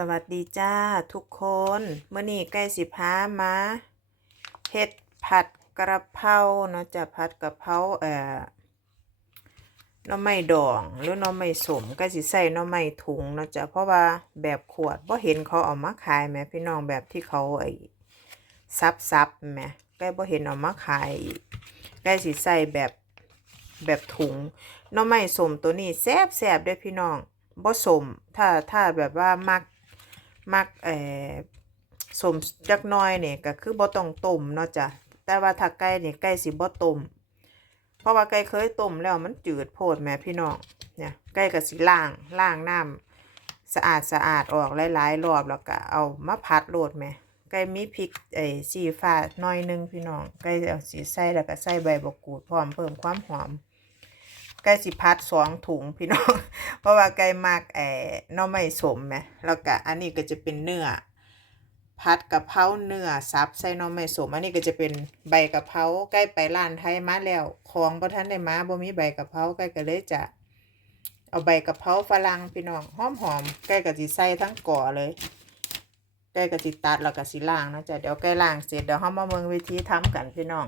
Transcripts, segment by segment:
สวัสดีจ้าทุกคนเมื่อนี้ใกล้สิพามาเฮ็ดผัดกระเพราเนาะจะผัดกระเพราเอ่อน่อไม้ดองหรือน่อไม้สมก็สิใส่น่อไม้ถุงเนาะจ้ะเพราะว่าแบบขวดบ่เห็นเขาเอามาขายแหมพี่น้องแบบที่เขาไอ้ซับซับๆแหมใกล้บ่เห็นเอามาขายใกล้สิใส่แบบแบบถุงน่อไม้สมตัวนี้แซ่บแซ่บด้อพี่น้องบ่สมถ้าถ้าแบบว่ามัก มักเอ่อสมจักน้อยเนี่ยก็คือบ่ต้องต้มเนาะจ้ะแต่ว่าถ้าไก่เนี่ยไก่สิบ่ต้มเพราะว่าไก่เคยต้มแล้วมันจืดโพดแม่พี่น้องเนี่ยไก่ก็สิล้างล้างน้ำสะอาดสะอาดออกหลายๆรอบแล้วก็เอามาผัดโรดแม่ไก่มีพริกไอ้สีฟ้าน่อยหนึงพี่น้องไก่เอาสีใส่แล้วก็ใส่ใบมะกรูดพร้อมเพิ่มความหอม ไก่สิพัดสองถุงพี่น้อง เพราะว่าไก่มากแอหน่อไม้สมไหมแล้วก็อันนี้ก็จะเป็นเนื้อพัดกะเพราเนื้อซับใส่น่อไม้สมอันนี้ก็จะเป็นใบกะเพราใกล้ไปร้านไทยมาแล้วของบ่ทันได้มาบ่มีใบกะเพราใกล้ก็เลยจะเอาใบกะเพราฝรั่งพี่น้องหอมหอมใกล้ก็สิใส่ทั้งก่อเลยใกล้ก็สิตัดแล้วก็สิล้างนะจ้ะเดี๋ยวใกล้ล้างเสร็จเดี๋ยวเฮามาเบิ่งวิธีทำกันพี่น้อง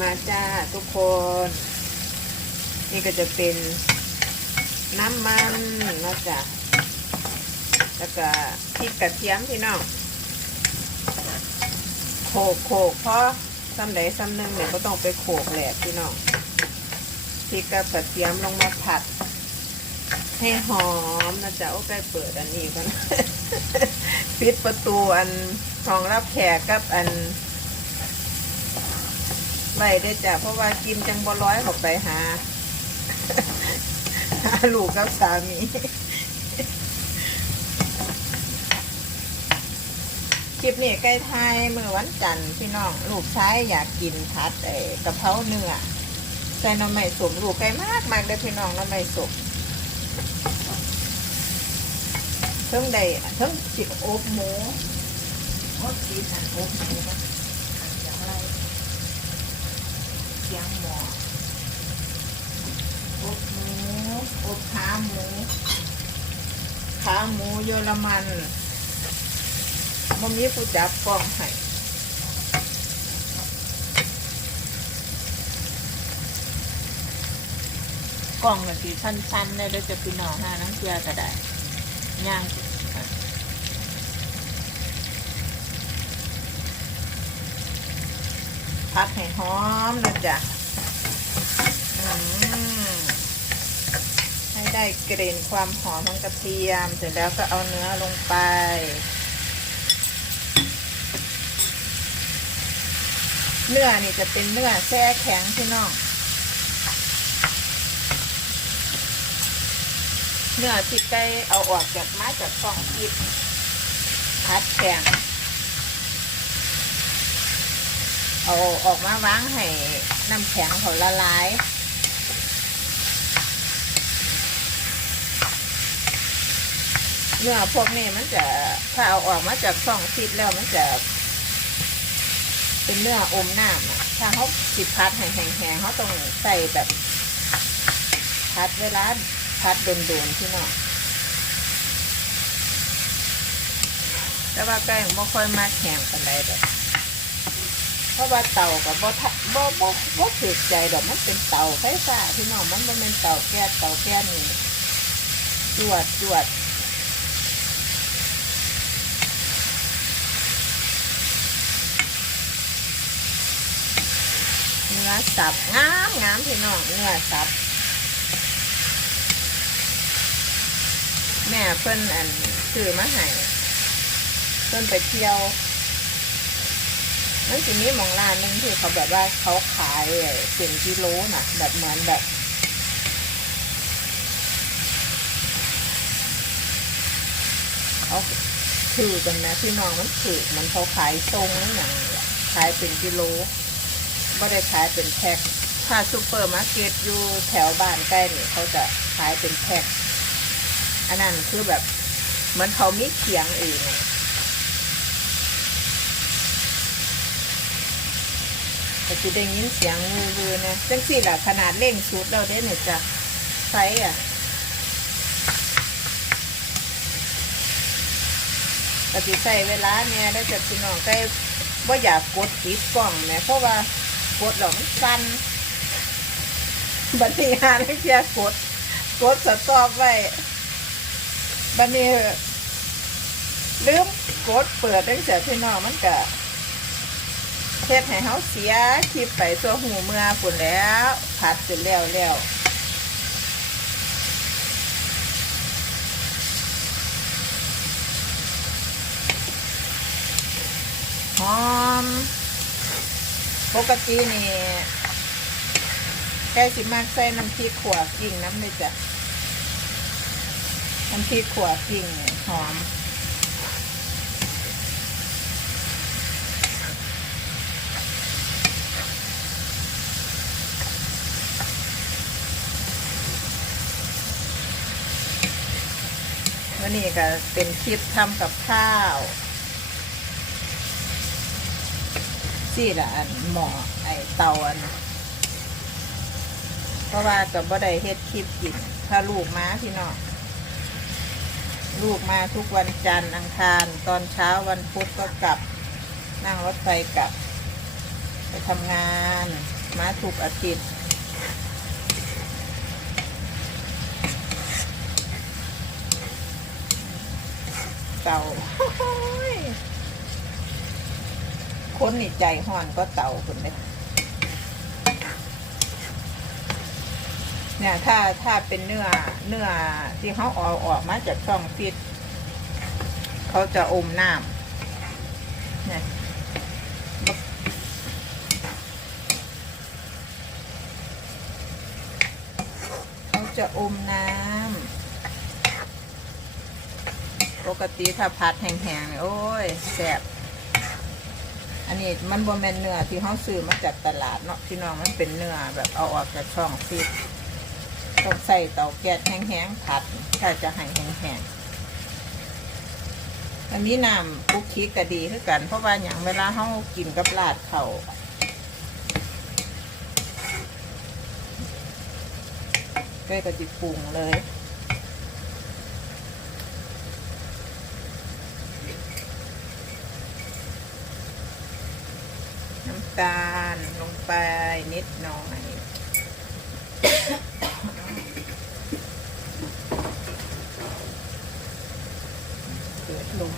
มาจ้าทุกคน นี่ก็จะเป็นน้ำมันนะจ๊ะแล้วก็พริกกระเทียมพี่น้องโขกโขกเพราะซ้ำใดซ้ำหนึ่งเนี่ยก็ต้องไปโขกแหลกพี่น้องพริกกับกระเทียมลงมาผัด ให้หอมนะจ๊ะโอ้ใกล้เปิดอันนี้กันปิดประตูอันห้องรับแขกกับอันไว้ได้จ้ะเพราะว่ากินจังบ่ร้อยออกไปหา หาลูกกับสามีคลิปนี้ใกล้ไทายเมื่อวันจันทร์พี่น้องลูกชายอยากกินผัดเอ่อกะเพราเนื้อใส่น้ำไม่สมลูกใกล้มากมากเลยพี่น้องน้ำไม่สมเพิ่งได้เพิ่งสิบอบหมูอบกินอันอบหมูนะอย่างไรเสียงหมออบหมู อบขาหมู ขาหมูเยอรมันมันมีผู้จับกล้องให้กล้องมันสีสั้นๆได้แล้วจะพี่น้องห้านังเกียก็ได้ย่างพักให้หอมนะจ๊ะอืม ได้กลิ่นความหอมของกระเทียม เสร็จแล้วก็เอาเนื้อลงไป เนื้อนี่จะเป็นเนื้อแช่แข็งพี่น้อง เนื้อที่ใกล้เอาออกจากมาจากฟองฟิตพัดแข็งเอาออกมาวางให้น้ำแข็งเขาละลาย เนื้อพวกนี้มันจะถ้าเอาออกมาจากช่องฟิตแล้วมันจะ เป็นเนื้ออมน้ำถ้าเขาสิพัดแห้งๆเขาต้องใส่แบบ พัดเวลาพัดโดนๆที่เนาะแต่ว่าแกงบ่ค่อยมาแข็งกันไดแบบเพราะว่าเตากับบ่บ่บ่บ่ถือใจดอกมันเป็นเตาไฟฟ้าพี่นองมันบ่แม่นเตาแก๊สเตาแก๊สนี่จวดจวด นื้อสับงามงามพี่น้องเนื้อสับ แม่เพิ่นอันซื้อมาให้เพิ่นไปเที่ยวนั่นทีนี้มองร้านหนึงที่เขาแบบว่าเขาขายเป็นกิโลน่ะ แบบเหมือนแบบเขาถือกันนะพี่น้องมันถือมันเขาขายทรงนั่นอย่างขายเป็นกิโล ไม่ได้ขายเป็นแพ็คถ้าซูเปอร์มาร์เก็ตอยู่แถวบ้านใกล้นี่เขาจะขายเป็นแพ็คอันนั้นคือแบบเหมือนเขามีเขียงเองอะก็จะได้ยินเสียงวือๆนะจังสี่ล่ะขนาดเร่งสุดเราได้เนี่ยจะไฟอะก็สิใช้เวลาเนี่ยแล้วจะพี่น้องได้ว่าอยากกดปิดกล่องแหมเพราะว่า กดแล้วมันสั่นบัดนี้หาแล้วเพียกด กดสต็อปไว้บัดนี้ลืมกดเปิดตั้งแต่พี่น้องมันก็เฮ็ดให้เฮาเสียคลิปไปตัวหูเมื่อปุ่นแล้ว ผัดจนแล้วแล้วหอม ปกตินี่แกสิมากใส่น้ำพริกขวกิ่งน้ำเลยจ้ะน้ำพริกขวกิ่งหอมวันนี้ก็เป็นคลิปทำกับข้าว สี่ละอันหมอไอเตาอัน เพราะว่ากับบ่ได้เฮ็ดคลิปกินถ้าลูกมาพี่น้องลูกมาทุกวันจันทร์อังคาร ตอนเช้าวันพุธก็กลับ นั่งรถไฟกลับ ไปทำงานมาทุกอาทิตย์เต่า คนนี่ใจห่อนก็เต่าคนเลยเนี่ยถ้าถ้าเป็นเนื้อเนื้อที่เขาออกออกมาจากช่องฟิตเขาจะอมน้ำเนี่ยเขาจะอมน้ำปกติถ้าพัดแห้งๆเนี่ยโอ้ยแสบ อันนี้มันบวแมนเนื้อที่เขาซื้อมาจากตลาดเนาะพี่น้องมันเป็นเนื้อแบบเอาออกจากช่องฟิตต้องใส่เตาแก๊สแห้งๆผัดถ้าจะให้แห้งๆอันนี้น้ำปุ๊กคิกก็ดีคือกัน เพราะว่าอย่างเวลาเขากินกับลาดเขาก็จะปรุงเลย น้ำตาลลงไปนิดหน่อย เดือดลง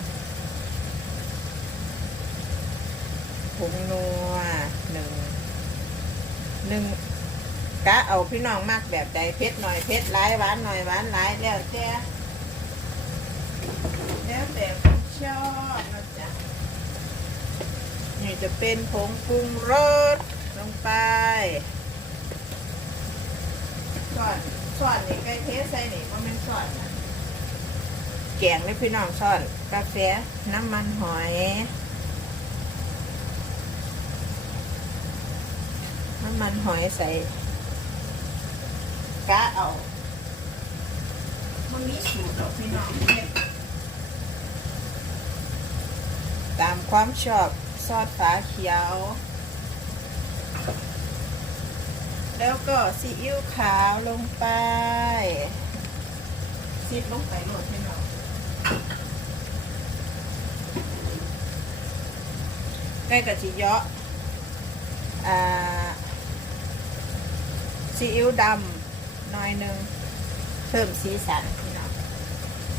ผงนัวหนึ่งหนึ่งกะเอาพี่น้องมากแบบใดเผ็ดหน่อยเผ็ดร้ายหวานหน่อยหวานร้ายแล้วแต่แล้วแต่ชอบ จะเป็นผงปรุงรสลงไปส่วนส่วนนี่ไก่เทสใส่นี่มันเป็นส่วนนะแกงนี่พี่น้องส่วนกาแฟน้ำมันหอยน้ำมันหอยใส่กะเอามันมีสูตรหรอกพี่น้องเฮ็ดตามความชอบ ซอสฝาเขียว แล้วก็ซีอิ๊วขาวลงไปซิดลงไปหมดพี่น้องใกล้กับจีเยาะอ่าซีอิ๊วดำหน่อยหนึ่งเพิ่มสีสันพี่น้อง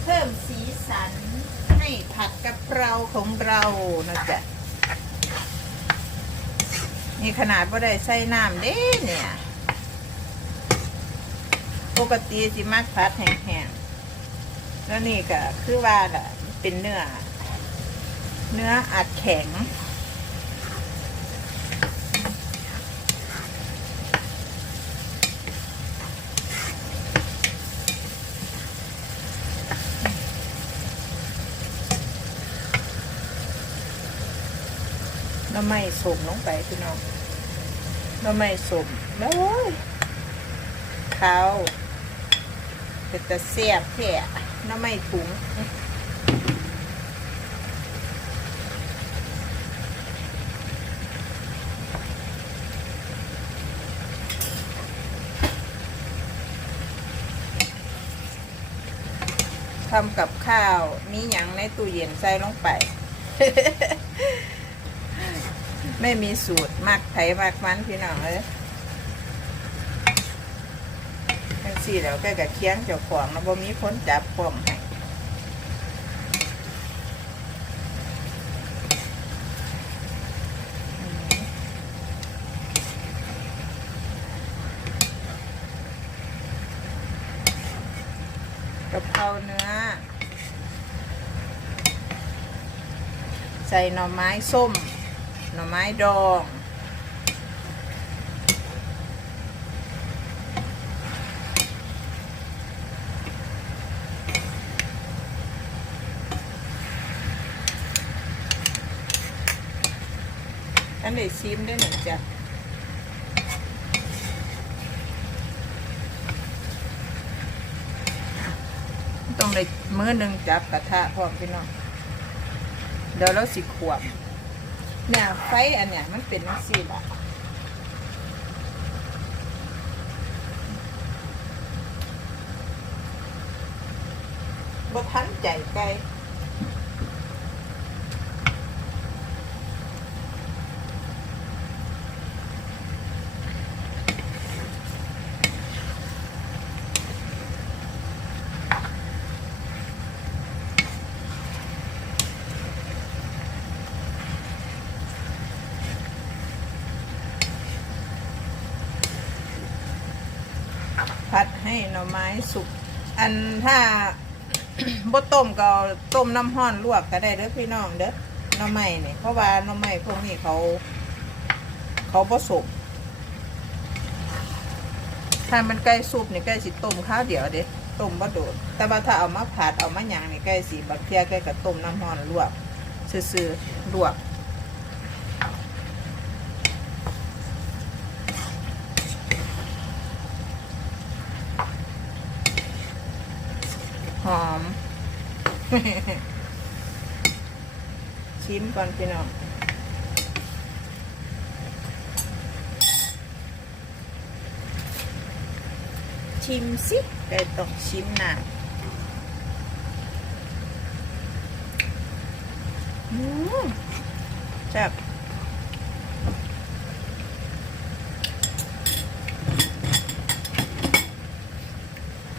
เพิ่มสีสันให้ผัดกะเพราของเรานะจ๊ะ นี่ขนาดว่าได้ใส่น้ำเด้เนี่ย ปกติสิมักผัดแห้งๆ แล้วนี่ก็คือว่าน่ะเป็นเนื้อ เนื้ออัดแข็ง น้ำไม่สมลงไปพี่น้องน้ำไม่สมแล้วโอ้ยข้าวเป็นตะเสียบแค่น้ำไม่ถุงทำกับข้าว มีหยังในตู้เย็นใส่ลงไป ไม่มีสูตรมักไผมากมันพี่น้องเลยทั้งสี่แล้วก็กะเคียงเจ้าของแล้วบ่มีคนจับพร้อมให้อืมกะเพราเนื้อ ใส่หน่อไม้ส้ม หน่อไม้ดองอันนี้ซิมได้หนึ่งจ้ะต้องเลยมือหนึ่งจับกระทะพร้อมพี่น้องเดี๋ยวเราสิขวบ เนี่ยไฟอันเนี้ยมันเป็นสีละบ่ทันใจไก น่อไม้สุก อันถ้าบ่ต้มก็ต้มน้ำห้อนลวกก็ได้เด้อพี่น้องเด้อหน่อไม้นี่ยเพราะว่าหน่อไม้พวกนี้เขา เขาผสมถ้ามันใกล้ซุปนี่ยใกล้สิต้มข้าวเดียวเด้ต้มบ่โดด แต่ว่าถ้าเอามาผัดเอามาหยังเนี่ยใกล้สิบักเทียใกล้กับต้มน้ำห้อนลวกซื่อๆลวก หอม ชิมก่อนพี่น้องชิมสิได้ต้องชิมนะอืมแซ่บ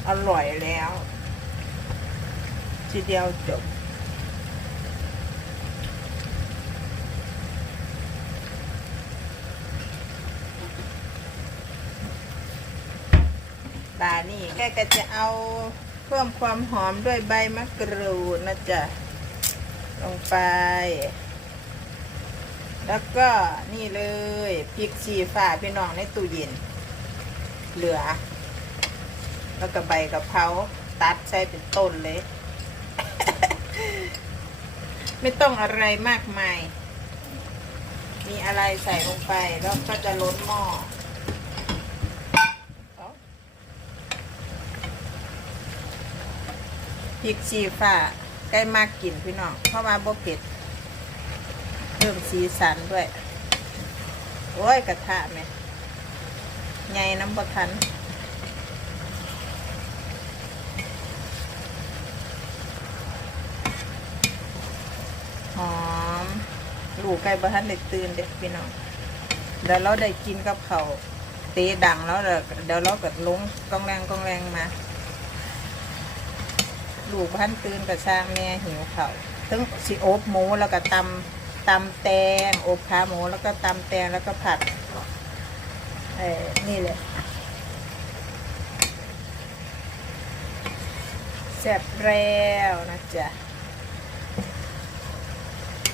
อร่อยแล้ว ทีเดียวจบ บานี่แกก็จะเอาเพิ่มความหอมด้วยใบมะกรูดนะจ๊ะ ลงไป แล้วก็นี่เลยพริกชีฟ้าพี่น้องในตู้เย็น เหลือ แล้วก็ใบกะเพราตัดใส่เป็นต้นเลย ไม่ต้องอะไรมากมาย มีอะไรใส่ลงไปแล้วก็จะล้นหม้อพริกชีฟ้าใกล้มากกินพี่น้องเพราะว่าบ่เผ็ดเพิ่มสีสันด้วย โอ้ยกระทะแม่ไงน้ำบะทัน หอม ลูกไก่บะทันได้ตื่นเด็กพี่น้องเดี๋ยวเราได้กินกับเขาเตะดังแล้วเดี๋ยวเดี๋ยวเราก็ลงกองแรงกองแรงมาลูกบะทันตื่นกับสร้างแม่หิวเขาวถึงสิอบหมูแล้วก็ตำตำแตงอบขาหมูแล้วก็ตำแตงแล้วก็ผัดเออนี่เลยแซ่บแล้วนะจ๊ะ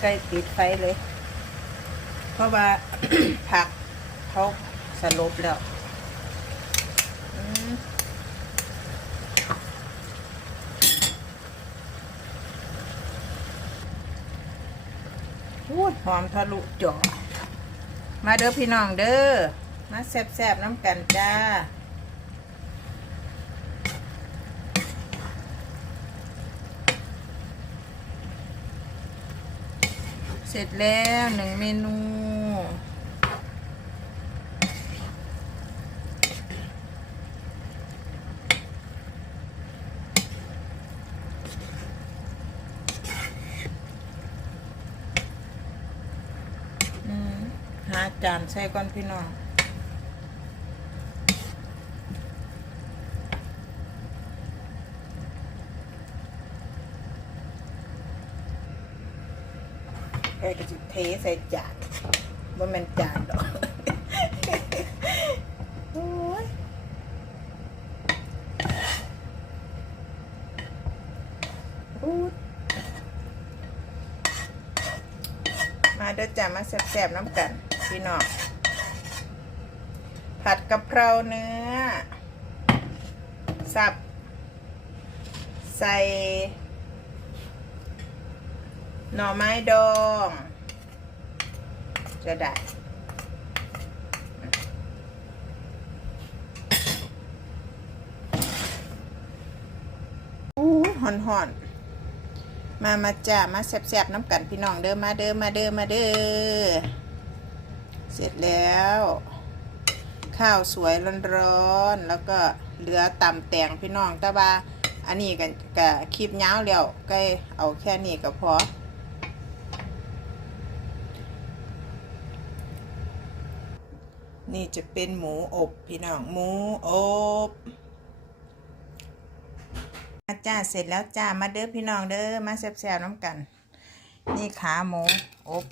ใกล้ปิดไฟเลย เพราะว่าผักเขาสลบแล้วพูดหอมทะลุจอมาเด้อพี่น้องเด้อ มาแซ่บๆน้ำกันจ้า เสร็จแล้วหนึ่งเมนู หาจานใส่ก่อนพี่น้อง ใครก็จะเทใส่จานว่ามันจานดอกมาเด้อจ้ามาแซ่บๆน้ำกัน พี่น้องผัดกะเพราเนื้อ สับ ใส่ หน่อไม้ดอง จะได้อู้หอนหอนมามาจ้ามาแซบๆน้ำกันพี่น้องเด้อมาเด้อมาเด้อมาเด้อเสร็จแล้ว ข้าวสวยร้อนๆแล้วก็เหลือตำแตงพี่น้องแต่ว่าอันนี้กันกับคลิปยาวแล้วใกล้เอาแค่นี้ก็พอ นี่จะเป็นหมูอบพี่น้องหมูอบอาจ้าเสร็จแล้วจ้ามาเด้อพี่น้องเด้อมาแซ่บๆน้ำกัน นี่ขาหมูอบ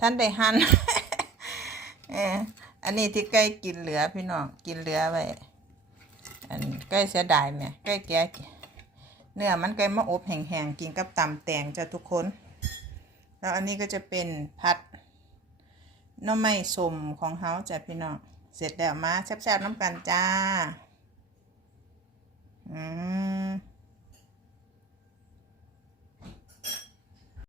ท่านได้หั่นเอออันนี้ที่ใกล้กินเหลือพี่น้องกินเหลือไว้อันใกล้เสียดายไหมใกล้แก่เนื้อมันใกล้มาอบแห้งๆกินกับตำแตงจ้ะทุกคน แล้วอันนี้ก็จะเป็นพัด น้ำไม้สมของเฮาจ้ะพี่น้อง เสร็จแล้วมาแซ่บๆน้ำกันจ้า อืม